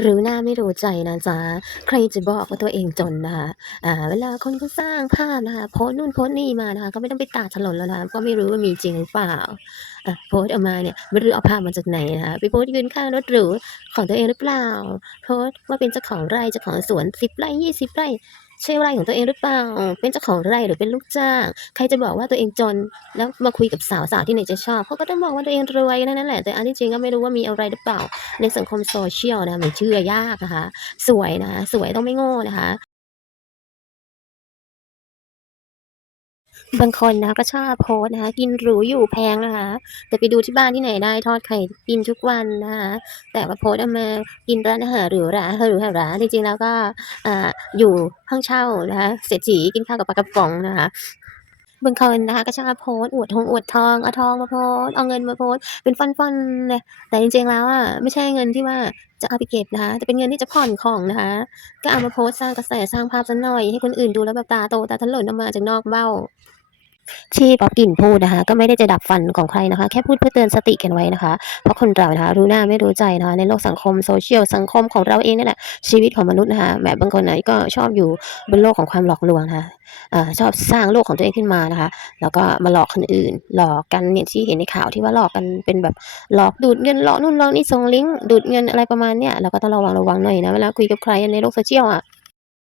หรือหน้าไม่รู้ใจนะจ๊ะใครจะบอกว่าตัวเองจนนะคะอ่าเวลาคนเขาสร้างภาพนะคะโพสนู่นโพสนี่มานะคะก็ไม่ต้องไปตาถลนแล้วนะก็ไม่รู้ว่ามีจริงหรือเปล่าอะโพสออกมาเนี่ยไม่รู้เอาภาพมาจากไหนนะคะไปโพสยืนข้างรถหรูของตัวเองหรือเปล่า โพสว่าเป็นเจ้าของไร่เจ้าของสวนสิบไร่ยี่สิบไร่ ใช่ไร่ของตัวเองหรือเปล่า เป็นเจ้าของไร่หรือเป็นลูกจ้าง ใครจะบอกว่าตัวเองจน แล้วมาคุยกับสาวสาวที่ไหนจะชอบเขาก็ต้องบอกว่าตัวเองรวยนั่นแหละ แต่อันที่จริงก็ไม่รู้ว่ามีอะไรหรือเปล่า ในสังคมโซเชียลนะมันเชื่อยากนะคะ สวยนะคะสวยต้องไม่โง่นะคะ บางคนนะก็ชอบโพสนะคะกินหรูอยู่แพงนะคะ แต่ไปดูที่บ้านที่ไหนได้ทอดไข่กินทุกวันนะคะแต่ว่าโพสเอามากินร้านอาหารหรูหราหรูหราจริงๆแล้วก็ออยู่ห้องเช่านะคะเศรษฐีกินข้าวกับปลากระป๋องนะคะบางคนนะคะก็ชอบโพสอวดทองอวดทองเอาทองมาโพสเอาเงินมาโพสเป็นฟ่อนๆเลยแต่จริงๆแล้วอะไม่ใช่เงินที่ว่าจะเอาไปเก็บนะคะแต่เป็นเงินที่จะผ่อนของนะคะก็เอามาโพสสร้างกระแสสร้างภาพสักหน่อยให้คนอื่นดูแล้วแบบตาโตตาถลนออกมาจากนอกเบ้า ที่ป๊อปกินพูดนะคะ ก็ไม่ได้จะดับฝันของใครนะคะ แค่พูดเพื่อเตือนสติกันไว้นะคะ เพราะคนเรานะคะรู้หน้าไม่รู้ใจนะคะในโลกสังคม social สังคมของเราเองนี่แหละชีวิตของมนุษย์นะคะแบบบางคนน่ะก็ชอบอยู่บนโลกของความหลอกลวงนะคะอชอบสร้างโลกของตัวเองขึ้นมานะคะ แล้วก็มาหลอกคนอื่น หลอกกันเนี่ยที่เห็นในข่าวที่ว่าหลอกกันเป็นแบบหลอกดูดเงินหลอกนู่นหลอกนี่ส่งลิงก์ดูดเงินอะไรประมาณเนี้ยเราก็ต้องระวังๆหน่อยนะเวลาคุยกับใครในโลก social อะ